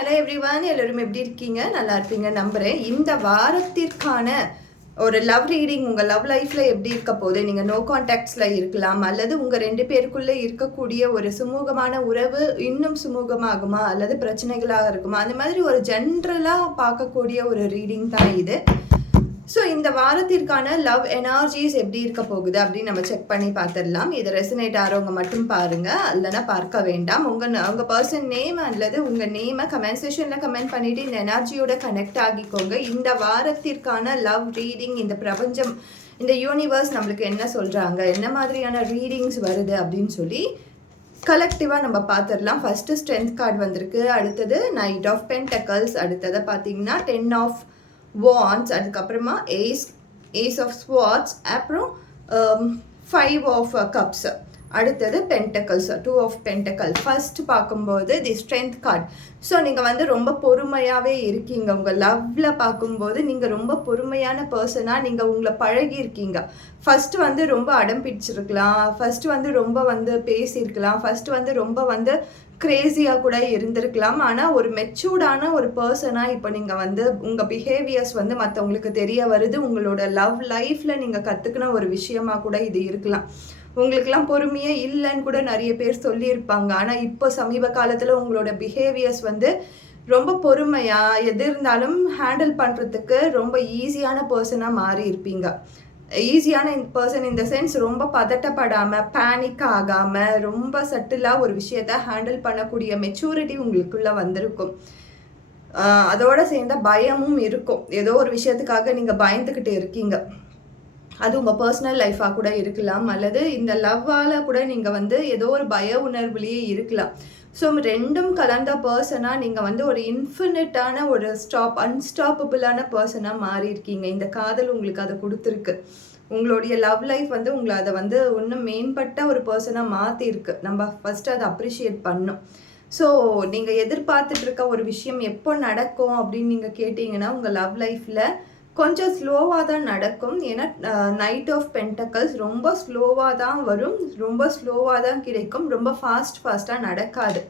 Hello everyone, எல்லோரும் எப்படி இருக்கீங்க? நல்லா இருப்பீங்க நம்புகிறேன். இந்த வாரத்திற்கான ஒரு லவ் ரீடிங் உங்கள் லவ் லைஃப்பில் எப்படி இருக்க போகுது? நீங்கள் நோ கான்டாக்ட்ஸில் இருக்கலாம், அல்லது உங்கள் 2 பேருக்குள்ளே இருக்கக்கூடிய ஒரு சுமூகமான உறவு இன்னும் சுமூகமாகுமா, அல்லது பிரச்சனைகளாக இருக்குமா, அந்த மாதிரி ஒரு ஜென்ரலாக பார்க்கக்கூடிய ஒரு ரீடிங் தான் இது. ஸோ இந்த வாரத்திற்கான லவ் எனர்ஜிஸ் எப்படி இருக்க போகுது அப்படின்னு நம்ம செக் பண்ணி பார்த்துடலாம். இது ரெசனேட் ஆகிறவங்க மட்டும் பாருங்கள், இல்லைன்னா பார்க்க வேண்டாம். உங்கள் பர்சன் நேம் அல்லது உங்கள் நேமை கமெண்ட் செஷனில் கமெண்ட் பண்ணிவிட்டு இந்த எனர்ஜியோட கனெக்ட் ஆகிக்கோங்க. இந்த வாரத்திற்கான லவ் ரீடிங், இந்த பிரபஞ்சம், இந்த யூனிவர்ஸ் நம்மளுக்கு என்ன சொல்கிறாங்க, என்ன மாதிரியான ரீடிங்ஸ் வருது அப்படின்னு சொல்லி கலெக்டிவாக நம்ம பார்த்துடலாம். ஃபஸ்ட்டு ஸ்ட்ரென்த் கார்டு வந்திருக்கு, அடுத்தது நைட் ஆஃப் பென்டக்கல்ஸ், அடுத்தது பார்த்தீங்கன்னா 10 ஆஃப் வாண்ட்ஸ், அதுக்கப்புறமா ஏஸ் ஆஃப் ஸ்வாட்ஸ், அப்புறம் 5 ஆஃப் கப்ஸ், அடுத்தது பென்டக்கல்ஸ், 2 ஆஃப் பென்டக்கல். ஃபர்ஸ்ட் பார்க்கும்போது தி ஸ்ட்ரென்த் கார்டு. ஸோ நீங்கள் ரொம்ப பொறுமையாகவே இருக்கீங்க. உங்கள் லவ்வில் பார்க்கும்போது நீங்கள் ரொம்ப பொறுமையான பர்சனாக நீங்கள் உங்களை பழகியிருக்கீங்க. ஃபஸ்ட்டு ரொம்ப அடம் பிடிச்சிருக்கலாம், ஃபஸ்ட்டு ரொம்ப பேசியிருக்கலாம், ஃபஸ்ட்டு ரொம்ப க்ரேஸியாக கூட இருந்திருக்கலாம். ஆனால் ஒரு மெச்சூர்டான ஒரு பர்சனாக இப்போ நீங்கள் உங்கள் பிஹேவியர்ஸ் மற்றவங்களுக்கு தெரிய வருது. உங்களோட லவ் லைஃப்பில் நீங்கள் கற்றுக்கின ஒரு விஷயமாக கூட இது இருக்கலாம். உங்களுக்கெல்லாம் பொறுமையே இல்லைன்னு கூட நிறைய பேர் சொல்லியிருப்பாங்க. ஆனால் இப்போ சமீப காலத்தில் உங்களோட பிஹேவியர்ஸ் ரொம்ப பொறுமையாக எது இருந்தாலும் ஹேண்டில் பண்ணுறதுக்கு ரொம்ப ஈஸியான பர்சனாக மாறி இருப்பீங்க. ஈஸியான பர்சன் இந்த சென்ஸ், ரொம்ப பதட்டப்படாமல், பேனிக் ஆகாமல், ரொம்ப சட்டிலாக ஒரு விஷயத்தை ஹேண்டில் பண்ணக்கூடிய மெச்சூரிட்டி உங்களுக்குள்ளே வந்திருக்கும். அதோடு சேர்ந்த பயமும் இருக்கும். ஏதோ ஒரு விஷயத்துக்காக நீங்கள் பயந்துக்கிட்டு இருக்கீங்க. அது உங்கள் பர்சனல் லைஃபாக கூட இருக்கலாம், அல்லது இந்த லவ்வால் கூட நீங்கள் ஏதோ ஒரு பய உணர்வுலேயே இருக்கலாம். ஸோ ரெண்டும் கலந்த பர்சனாக நீங்கள் ஒரு இன்ஃபினிட்டான ஒரு அன்ஸ்டாப்பபிளான பர்சனாக மாறி இருக்கீங்க. இந்த காதல் உங்களுக்கு அதை கொடுத்துருக்கு. உங்களுடைய லவ் லைஃப் உங்களை அதை இன்னும் மேம்பட்ட ஒரு பர்சனாக மாற்றிருக்கு. நம்ம ஃபஸ்ட்டு அதை அப்ரிஷியேட் பண்ணணும். ஸோ நீங்கள் எதிர்பார்த்துட்டு இருக்க ஒரு விஷயம் எப்போ நடக்கும் அப்படின்னு நீங்கள் கேட்டிங்கன்னா, உங்கள் லவ் லைஃப்பில் கொஞ்சம் ஸ்லோவாக தான் நடக்கும். ஏன்னா நைட் ஆஃப் பென்டக்கல்ஸ் ரொம்ப ஸ்லோவாக தான் வரும், ரொம்ப ஸ்லோவாக தான் கிடைக்கும், ரொம்ப ஃபாஸ்ட்டாக நடக்காது.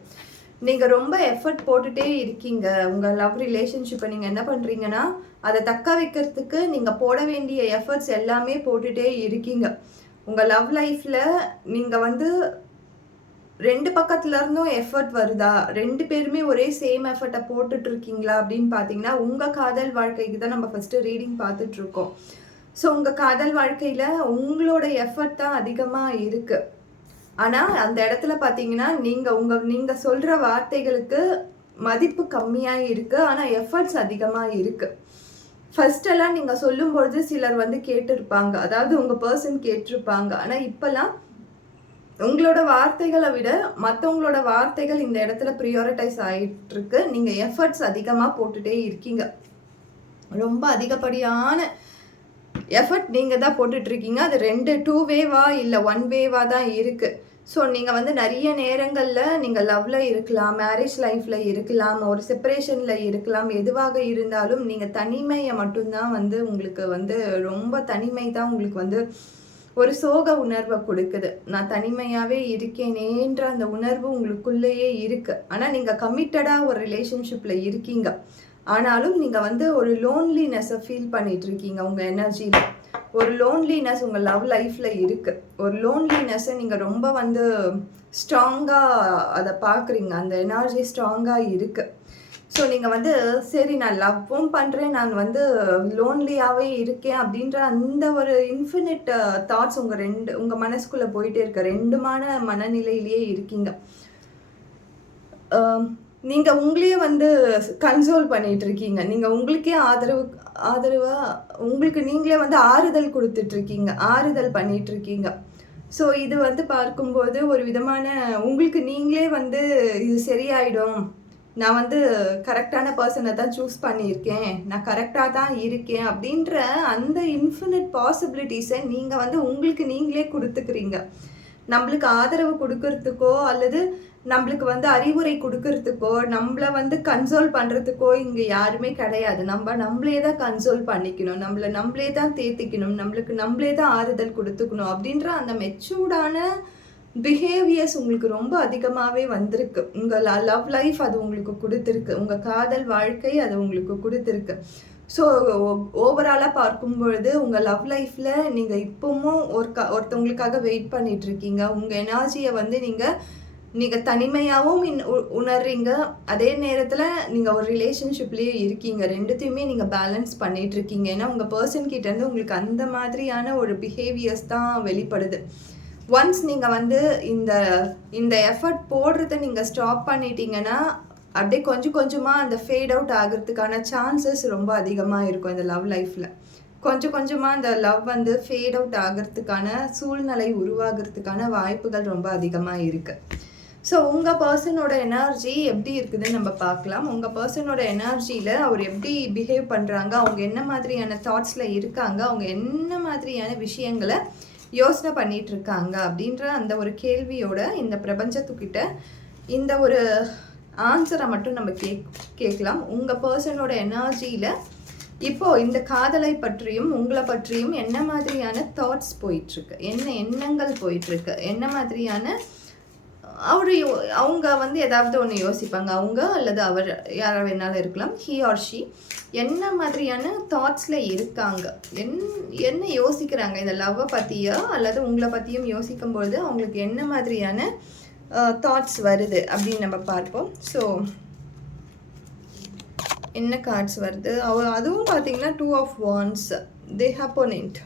நீங்கள் ரொம்ப எஃபர்ட் போட்டுகிட்டே இருக்கீங்க. உங்கள் லவ் ரிலேஷன்ஷிப்பை நீங்கள் என்ன பண்ணுறீங்கன்னா, அதை தக்க வைக்கிறதுக்கு நீங்கள் போட வேண்டிய எஃபர்ட்ஸ் எல்லாமே போட்டுகிட்டே இருக்கீங்க. உங்கள் லவ் லைஃப்பில் நீங்கள் 2 பக்கத்துலேருந்தும் எஃபர்ட் வருதா, 2 பேருமே ஒரே சேம் எஃபர்ட்டை போட்டுட்ருக்கீங்களா அப்படின்னு பார்த்தீங்கன்னா, உங்கள் காதல் வாழ்க்கைக்கு தான் நம்ம ஃபஸ்ட்டு ரீடிங் பார்த்துட்ருக்கோம். ஸோ உங்கள் காதல் வாழ்க்கையில் உங்களோட எஃபர்ட் தான் அதிகமாக இருக்குது. ஆனால் அந்த இடத்துல பார்த்தீங்கன்னா, நீங்கள் சொல்கிற வார்த்தைகளுக்கு மதிப்பு கம்மியாக இருக்குது, ஆனால் எஃபர்ட்ஸ் அதிகமாக இருக்குது. ஃபஸ்ட்டெல்லாம் நீங்கள் சொல்லும்பொழுது சிலர் கேட்டிருப்பாங்க, அதாவது உங்கள் பர்சன் கேட்டிருப்பாங்க. ஆனால் இப்போல்லாம் உங்களோட வார்த்தைகளை விட மற்றவங்களோட வார்த்தைகள் இந்த இடத்துல ப்ரியாரிட்டைஸ் ஆகிட்டுருக்கு. நீங்கள் எஃபர்ட்ஸ் அதிகமாக போட்டுகிட்டே இருக்கீங்க. ரொம்ப அதிகப்படியான எஃபர்ட் நீங்கள் தான் போட்டுட்ருக்கீங்க. அது 2 வேவா இல்லை 1 வேவாக தான் இருக்குது. ஸோ நீங்கள் நிறைய நேரங்களில் நீங்கள் லவ்வில் இருக்கலாம், மேரேஜ் லைஃப்பில் இருக்கலாம், ஒரு செப்பரேஷனில் இருக்கலாம். எதுவாக இருந்தாலும் நீங்கள் தனிமையை மட்டும்தான் உங்களுக்கு ரொம்ப தனிமை தான் உங்களுக்கு ஒரு சோக உணர்வை கொடுக்குது. நான் தனிமையாகவே இருக்கேனேன்ற அந்த உணர்வு உங்களுக்குள்ளேயே இருக்குது. ஆனால் நீங்கள் கமிட்டடாக ஒரு ரிலேஷன்ஷிப்பில் இருக்கீங்க. ஆனாலும் நீங்கள் ஒரு லோன்லினஸை ஃபீல் பண்ணிகிட்ருக்கீங்க. உங்கள் எனர்ஜியில் ஒரு லோன்லினஸ் உங்கள் லவ் லைஃப்பில் இருக்குது. ஒரு லோன்லினஸை நீங்கள் ரொம்ப ஸ்ட்ராங்காக அதை பார்க்குறீங்க. அந்த எனர்ஜி ஸ்ட்ராங்காக இருக்குது. ஸோ நீங்கள் சரி, நான் லவ்வும் பண்ணுறேன், நான் லோன்லியாகவே இருக்கேன் அப்படின்ற அந்த ஒரு இன்ஃபினிட் தாட்ஸ் உங்கள் மனசுக்குள்ளே போயிட்டே இருக்க 2 மனநிலையிலேயே இருக்கீங்க. நீங்கள் உங்களையே கன்சோல் பண்ணிகிட்ருக்கீங்க. நீங்கள் உங்களுக்கே ஆதரவாக உங்களுக்கு நீங்களே ஆறுதல் கொடுத்துட்ருக்கீங்க, ஆறுதல் பண்ணிகிட்ருக்கீங்க. ஸோ இது பார்க்கும்போது ஒரு விதமான உங்களுக்கு நீங்களே இது சரியாயிடும், நான் கரெக்டான பர்சனை தான் சூஸ் பண்ணியிருக்கேன், நான் கரெக்டாக தான் இருக்கேன் அப்படின்ற அந்த இன்ஃபினிட் பாசிபிலிட்டிஸை நீங்கள் உங்களுக்கு நீங்களே கொடுத்துக்கிறீங்க. நம்மளுக்கு ஆதரவு கொடுக்கறதுக்கோ அல்லது நம்மளுக்கு அறிவுரை கொடுக்கறதுக்கோ நம்மளை கன்சோல் பண்ணுறதுக்கோ இங்கே யாருமே கிடையாது. நம்மளே தான் கன்சோல் பண்ணிக்கணும், நம்மளே தான் தேத்திக்கணும், நம்மளே தான் ஆறுதல் கொடுத்துக்கணும் அப்படின்ற அந்த மெச்சூர்டான பிஹேவியர்ஸ் உங்களுக்கு ரொம்ப அதிகமாகவே வந்திருக்கு. உங்கள் லவ் லைஃப் அது உங்களுக்கு கொடுத்துருக்கு. உங்கள் காதல் வாழ்க்கை அது உங்களுக்கு கொடுத்துருக்கு. ஸோ ஓவராலாக பார்க்கும் பொழுது உங்கள் லவ் லைஃப்பில் நீங்கள் இப்போவும் ஒருத்தவங்களுக்காக வெயிட் பண்ணிகிட்ருக்கீங்க. உங்கள் எனர்ஜியை வந்து நீங்கள் தனிமையாகவும் உணர்றீங்க. அதே நேரத்தில் நீங்கள் ஒரு ரிலேஷன்ஷிப்லேயே இருக்கீங்க. ரெண்டுத்தையுமே நீங்கள் பேலன்ஸ் பண்ணிகிட்ருக்கீங்க. ஏன்னா உங்கள் பர்சன்கிட்டேருந்து உங்களுக்கு அந்த மாதிரியான ஒரு பிஹேவியர்ஸ் தான் வெளிப்படுது. ஒன்ஸ் நீங்கள் வந்து இந்த எஃபர்ட் போடுறத நீங்கள் ஸ்டாப் பண்ணிட்டீங்கன்னா அப்படியே கொஞ்சம் கொஞ்சமாக அந்த ஃபேட் அவுட் ஆகிறதுக்கான சான்சஸ் ரொம்ப அதிகமாக இருக்கும் இந்த லவ் லைஃப்பில். கொஞ்சம் கொஞ்சமாக அந்த லவ் வந்து ஃபேட் அவுட் ஆகிறதுக்கான சூழ்நிலை உருவாகிறதுக்கான வாய்ப்புகள் ரொம்ப அதிகமாக இருக்குது. ஸோ உங்கள் பர்சனோட எனர்ஜி எப்படி இருக்குதுன்னு நம்ம பார்க்கலாம். உங்கள் பர்சனோட எனர்ஜியில் அவர் எப்படி பிஹேவ் பண்ணுறாங்க, அவங்க என்ன மாதிரியான தாட்ஸில் இருக்காங்க, அவங்க என்ன மாதிரியான விஷயங்களை யோசனை பண்ணிகிட்டு இருக்காங்க அப்படின்ற அந்த ஒரு கேள்வியோட இந்த பிரபஞ்சத்துக்கிட்ட இந்த ஒரு ஆன்சரை மட்டும் நம்ம கேட்கலாம். உங்கள் பர்சனோட எனர்ஜியில் இப்போது இந்த காதலை பற்றியும் உங்களை பற்றியும் என்ன மாதிரியான தாட்ஸ் போயிட்டுருக்கு, என்ன எண்ணங்கள் போயிட்டுருக்கு, என்ன மாதிரியான அவங்க வந்து ஏதாவது ஒன்று யோசிப்பாங்க. அவங்க அல்லது அவர் யாராவது வேணாலும் இருக்கலாம். ஹி ஆர் ஷி என்ன மாதிரியான தாட்ஸில் இருக்காங்க, என்ன யோசிக்கிறாங்க இந்த லவ்வை பற்றியோ அல்லது உங்களை பற்றியும் யோசிக்கும்பொழுது அவங்களுக்கு என்ன மாதிரியான தாட்ஸ் வருது அப்படின்னு நம்ம பார்ப்போம். ஸோ என்ன கார்ட்ஸ் வருது அதுவும் பார்த்தீங்கன்னா 2 of Wands, the opponent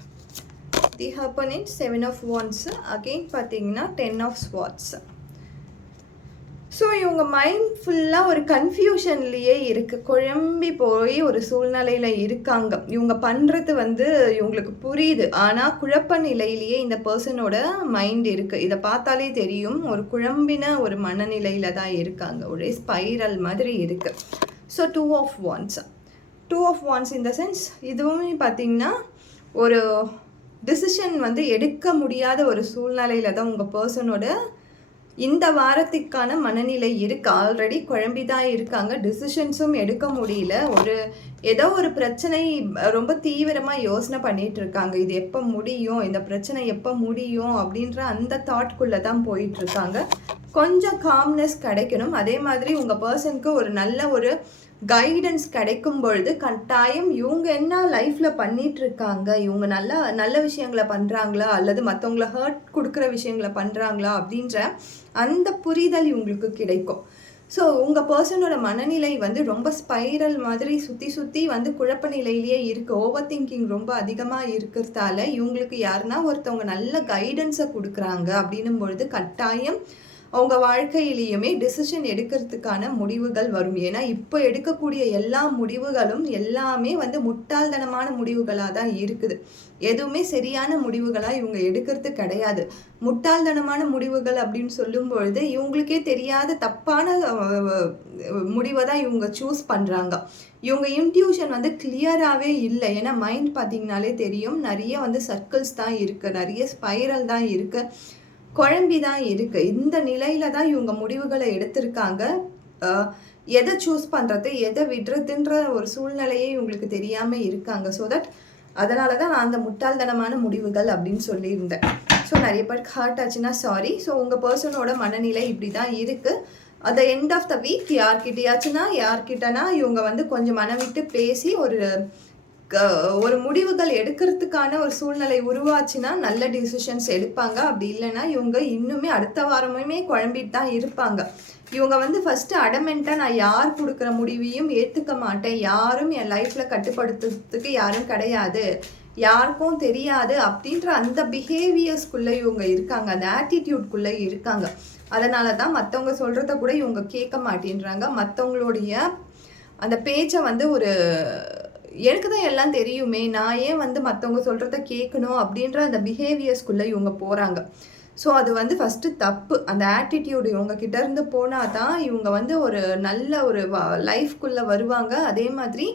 7 of Wands, again பார்த்தீங்கன்னா 10 of Swords. ஸோ இவங்க மைண்ட் ஃபுல்லாக ஒரு கன்ஃபியூஷன்லேயே இருக்குது. குழம்பி போய் ஒரு சூழ்நிலையில் இருக்காங்க. இவங்க பண்ணுறது வந்து இவங்களுக்கு புரியுது, ஆனால் குழப்ப நிலையிலேயே இந்த பர்சனோட மைண்ட் இருக்குது. இதை பார்த்தாலே தெரியும், ஒரு குழம்பின ஒரு மனநிலையில் தான் இருக்காங்க. ஒரே ஸ்பைரல் மாதிரி இருக்குது. ஸோ 2 of Wands இந்த சென்ஸ் இதுவுமே பார்த்திங்கன்னா ஒரு டிசிஷன் வந்து எடுக்க முடியாத ஒரு சூழ்நிலையில் தான் உங்கள் பர்சனோட இந்த வாரத்துக்கான மனநிலை இருக்குது. ஆல்ரெடி குழம்பி தான் இருக்காங்க. டிசிஷன்ஸும் எடுக்க முடியல. ஏதோ ஒரு பிரச்சனை ரொம்ப தீவிரமாக யோசனை பண்ணிகிட்டு இருக்காங்க. இது எப்போ முடியும், இந்த பிரச்சனை எப்போ முடியும் அப்படின்ற அந்த தாட்குள்ளே தான் போயிட்டுருக்காங்க. கொஞ்சம் காம்னஸ் கிடைக்கணும். அதே மாதிரி உங்கள் பர்சனுக்கு ஒரு நல்ல ஒரு கைடன்ஸ் கிடைக்கும் பொழுது கட்டாயம் இவங்க என்ன லைஃப்பில் பண்ணிகிட்ருக்காங்க, இவங்க நல்ல விஷயங்களை பண்ணுறாங்களா அல்லது மற்றவங்கள ஹர்ட் கொடுக்குற விஷயங்களை பண்ணுறாங்களா அப்படின்ற அந்த புரிதல் இவங்களுக்கு கிடைக்கும். ஸோ உங்கள் பர்சனோட மனநிலை வந்து ரொம்ப ஸ்பைரல் மாதிரி சுற்றி வந்து குழப்ப நிலையிலேயே இருக்குது. ஓவர் திங்கிங் ரொம்ப அதிகமாக இருக்கிறதால இவங்களுக்கு யாருன்னா ஒருத்தவங்க நல்ல கைடன்ஸை கொடுக்குறாங்க அப்படின்னும் பொழுது கட்டாயம் அவங்க வாழ்க்கையிலேயுமே டிசிஷன் எடுக்கிறதுக்கான முடிவுகள் வரும். ஏன்னா இப்போ எடுக்கக்கூடிய எல்லா முடிவுகளும் எல்லாமே வந்து முட்டாள்தனமான முடிவுகளாக தான் இருக்குது. எதுவுமே சரியான முடிவுகளாக இவங்க எடுக்கிறது கிடையாது. முட்டாள்தனமான முடிவுகள் அப்படின்னு சொல்லும் பொழுது இவங்களுக்கே தெரியாத தப்பான முடிவை தான் இவங்க சூஸ் பண்ணுறாங்க. இவங்க இன்ட்யூஷன் வந்து கிளியராகவே இல்லை. ஏன்னா மைண்ட் பார்த்திங்கனாலே தெரியும், நிறைய வந்து சர்க்கிள்ஸ் தான் இருக்குது, நிறைய ஸ்பைரல் தான் இருக்குது, குழம்பி தான் இருக்குது. இந்த நிலையில தான் இவங்க முடிவுகளை எடுத்திருக்காங்க. எதை சூஸ் பண்ணுறது எதை விடுறதுன்ற ஒரு சூழ்நிலையே இவங்களுக்கு தெரியாமல் இருக்காங்க. ஸோ தட் அதனால தான் நான் அந்த முட்டாள்தனமான முடிவுகள் அப்படின்னு சொல்லியிருந்தேன். ஸோ நிறைய பேருக்கு ஹர்ட் ஆச்சுன்னா சாரி. ஸோ உங்கள் பர்சனோட மனநிலை இப்படி தான் இருக்குது. அந்த எண்ட் ஆஃப் த வீக் யார்கிட்டனா இவங்க வந்து கொஞ்சம் மனம் விட்டு பேசி ஒரு முடிவுகள் எடுக்கிறதுக்கான ஒரு சூழ்நிலை உருவாச்சுன்னா நல்ல டிசிஷன்ஸ் எடுப்பாங்க. அப்படி இல்லைன்னா இவங்க இன்னுமே அடுத்த வாரமுமே குழம்பிட்டு தான் இருப்பாங்க. இவங்க வந்து ஃபஸ்ட்டு அடமெண்ட்டாக நான் யார் கொடுக்குற முடிவையும் ஏற்றுக்க மாட்டேன், யாரும் என் லைஃப்பில் கட்டுப்படுத்துறதுக்கு யாரும் கிடையாது, யாருக்கும் தெரியாது அப்படின்ற அந்த பிஹேவியர்ஸ்குள்ளே இவங்க இருக்காங்க, அந்த ஆட்டிடியூட்குள்ளே இருக்காங்க. அதனால தான் மற்றவங்க சொல்கிறத கூட இவங்க கேட்க மாட்டேன்றாங்க. மற்றவங்களுடைய அந்த பேச்சை வந்து எனக்கு தான் எல்லாம் தெரியுமே, நான் ஏன் வந்து மற்றவங்க சொல்கிறத கேட்கணும் அப்படின்ற அந்த பிஹேவியர்ஸ்குள்ளே இவங்க போகிறாங்க. ஸோ அது வந்து ஃபஸ்ட்டு தப்பு. அந்த ஆட்டிடியூடு இவங்க கிட்டேருந்து போனால் தான் இவங்க வந்து ஒரு நல்ல ஒரு லைஃப்குள்ளே வருவாங்க. அதே மாதிரி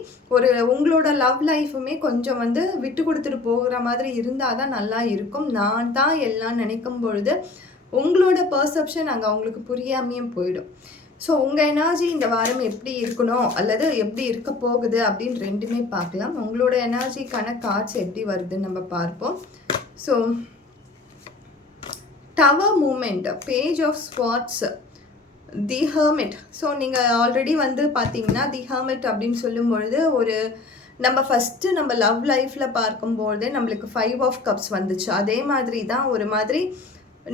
உங்களோட லவ் லைஃபுமே கொஞ்சம் வந்து விட்டு கொடுத்துட்டு போகிற மாதிரி இருந்தால் தான் நல்லா இருக்கும். நான் தான் எல்லாம் நினைக்கும் பொழுது உங்களோட பர்செப்ஷன் அங்கே அவங்களுக்கு புரியாமையும் போயிடும். ஸோ உங்கள் எனர்ஜி இந்த வாரம் எப்படி இருக்கணும் அல்லது எப்படி இருக்க போகுது அப்படின்னு ரெண்டுமே பார்க்கலாம். உங்களோட எனர்ஜிக்கான கார்ட்ஸ் எப்படி வருதுன்னு நம்ம பார்ப்போம். So tower moment, page of swords, the hermit. So நீங்கள் ஆல்ரெடி வந்து பார்த்தீங்கன்னா தி ஹெர்மிட் அப்படின்னு சொல்லும்பொழுது ஒரு நம்ம ஃபஸ்ட்டு நம்ம லவ் லைஃப்பில் பார்க்கும்போது நம்மளுக்கு 5 ஆஃப் கப்ஸ் வந்துச்சு. அதே மாதிரி தான் ஒரு மாதிரி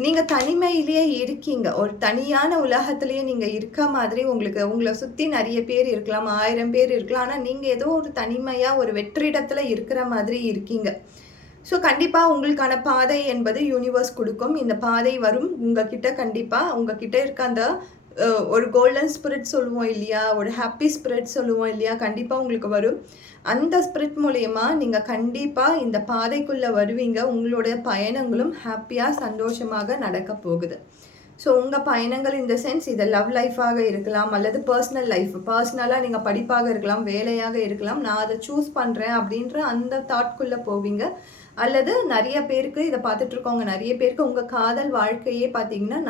நீங்கள் தனிமையிலேயே இருக்கீங்க, ஒரு தனியான உலகத்திலேயே நீங்கள் இருக்க மாதிரி உங்களை சுற்றி நிறைய பேர் இருக்கலாம், 1000 பேர் இருக்கலாம். ஆனால் நீங்கள் ஏதோ ஒரு தனிமையாக ஒரு வெற்றிடத்தில் இருக்கிற மாதிரி இருக்கீங்க. ஸோ கண்டிப்பாக உங்களுக்கான பாதை என்பது யூனிவர்ஸ் கொடுக்கும். இந்த பாதை வரும் உங்ககிட்ட. கண்டிப்பாக உங்ககிட்ட இருக்க அந்த ஒரு கோல்டன் ஸ்பிரிட் சொல்லுவோம் இல்லையா, ஒரு ஹாப்பி ஸ்பிரிட் சொல்லுவோம் இல்லையா, கண்டிப்பாக உங்களுக்கு வரும். அந்த ஸ்பிரிட் மூலயமா நீங்கள் கண்டிப்பாக இந்த பாதைக்குள்ளே வருவீங்க. உங்களோட பயணங்களும் ஹாப்பியாக சந்தோஷமாக நடக்க போகுது. ஸோ உங்கள் பயணங்கள் இந்த சென்ஸ் இது லவ் லைஃபாக இருக்கலாம், அல்லது பர்சனல் லைஃப், பர்சனலாக நீங்கள் படிப்பாக இருக்கலாம், வேலையாக இருக்கலாம். நான் அதை சூஸ் பண்ணுறேன் அப்படின்ற அந்த தாட்குள்ளே போவீங்க. அல்லது நிறைய பேருக்கு இதை பார்த்துட்ருக்கோங்க, நிறைய பேருக்கு உங்கள் காதல் வாழ்க்கையே பார்த்தீங்கன்னா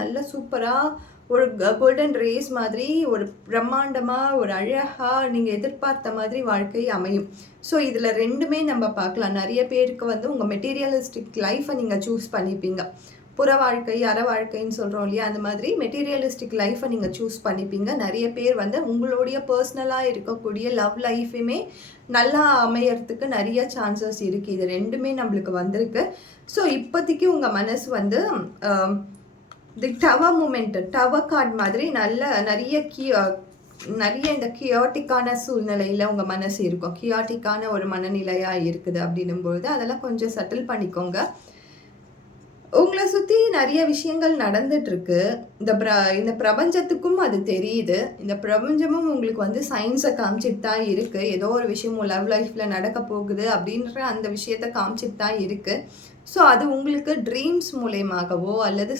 நல்ல சூப்பராக ஒரு கோல்டன் ரேஸ் மாதிரி ஒரு பிரம்மாண்டமாக ஒரு அழகாக நீங்கள் எதிர்பார்த்த மாதிரி வாழ்க்கை அமையும். ஸோ இதில் ரெண்டுமே நம்ம பார்க்கலாம். நிறைய பேருக்கு வந்து உங்கள் மெட்டீரியலிஸ்டிக் லைஃப்பை நீங்கள் சூஸ் பண்ணிப்பீங்க. புற வாழ்க்கை, அற வாழ்க்கைன்னு சொல்கிறோம் இல்லையா, அந்த மாதிரி மெட்டீரியலிஸ்டிக் லைஃப்பை நீங்கள் சூஸ் பண்ணிப்பீங்க. நிறைய பேர் வந்து உங்களுடைய பர்சனலாக இருக்கக்கூடிய லவ் லைஃபுமே நல்லா அமையறதுக்கு நிறைய சான்சஸ் இருக்குது. இது ரெண்டுமே நம்மளுக்கு வந்திருக்கு. ஸோ இப்போதைக்கு உங்கள் மனசு வந்து the tower moment, tower card மாதிரி நிறைய இந்த கியாட்டிக்கான சூழ்நிலையில் உங்கள் மனசு இருக்கும். கியாட்டிக்கான ஒரு மனநிலையாக இருக்குது அப்படின்னும்பொழுது அதெல்லாம் கொஞ்சம் செட்டில் பண்ணிக்கோங்க. உங்களை சுற்றி நிறைய விஷயங்கள் நடந்துட்டுருக்கு. இந்த பிரபஞ்சத்துக்கும் அது தெரியுது. இந்த பிரபஞ்சமும் உங்களுக்கு வந்து சயின்ஸை காமிச்சிட்டு தான் இருக்குது. ஏதோ ஒரு விஷயம் லவ் லைஃப்பில் நடக்க போகுது அப்படின்ற அந்த விஷயத்தை காமிச்சிட்டு தான் இருக்குது. ஸோ அது உங்களுக்கு ட்ரீம்ஸ் மூலியமாகவோ அல்லது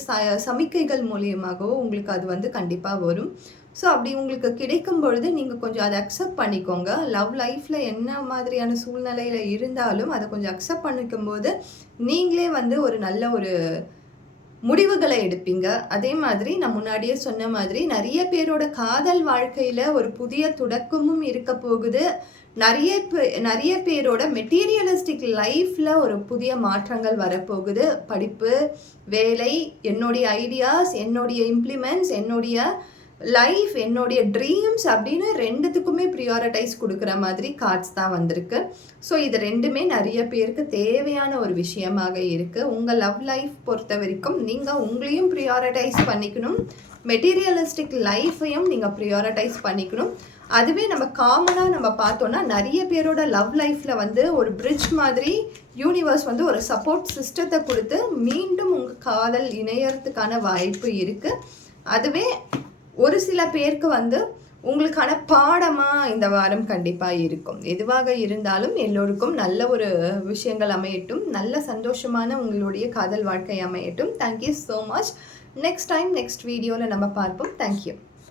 சமிக்கைகள் மூலியமாகவோ உங்களுக்கு அது வந்து கண்டிப்பாக வரும். ஸோ அப்படி உங்களுக்கு கிடைக்கும் பொழுது நீங்கள் கொஞ்சம் அதை அக்செப்ட் பண்ணிக்கோங்க. லவ் லைஃப்பில் என்ன மாதிரியான சூழ்நிலையில் இருந்தாலும் அதை கொஞ்சம் அக்செப்ட் பண்ணிக்கும் போது நீங்களே வந்து ஒரு நல்ல ஒரு முடிவுகளை எடுப்பீங்க. அதே மாதிரி நான் முன்னாடியே சொன்ன மாதிரி நிறைய பேரோட காதல் வாழ்க்கையில் ஒரு புதிய தொடக்கமும் இருக்க போகுது. நிறைய பேரோட மெட்டீரியலிஸ்டிக் லைஃப்பில் ஒரு புதிய மாற்றங்கள் வரப்போகுது. படிப்பு, வேலை, என்னுடைய ஐடியாஸ், என்னுடைய இம்ப்ளிமெண்ட்ஸ், என்னுடைய லைஃப், என்னுடைய ட்ரீம்ஸ் அப்படின்னு ரெண்டுத்துக்குமே ப்ரியாரிட்டைஸ் கொடுக்குற மாதிரி கார்ட்ஸ் தான் வந்திருக்கு. ஸோ இது ரெண்டுமே நிறைய பேருக்கு தேவையான ஒரு விஷயமாக இருக்குது. உங்கள் லவ் லைஃப் பொறுத்த வரைக்கும் நீங்கள் உங்களையும் ப்ரியாரிட்டைஸ் பண்ணிக்கணும், மெட்டீரியலிஸ்டிக் லைஃப்பையும் நீங்கள் ப்ரியாரிட்டைஸ் பண்ணிக்கணும். அதுவே நம்ம காமனாக நம்ம பார்த்தோன்னா நிறைய பேரோட லவ் லைஃப்பில் வந்து ஒரு பிரிட்ஜ் மாதிரி யூனிவர்ஸ் வந்து ஒரு சப்போர்ட் சிஸ்டத்தை கொடுத்து மீண்டும் உங்கள் காதல் இணையறதுக்கான வாய்ப்பு இருக்குது. அதுவே ஒரு சில பேருக்கு வந்து உங்களுக்கான பாடமாக இந்த வாரம் கண்டிப்பாக இருக்கும். எதுவாக இருந்தாலும் எல்லோருக்கும் நல்ல ஒரு விஷயங்கள் அமையட்டும், நல்ல சந்தோஷமான உங்களுடைய காதல் வாழ்க்கை அமையட்டும். Thank you so much. Next time next வீடியோவில் நம்ம பார்ப்போம். தேங்க்யூ.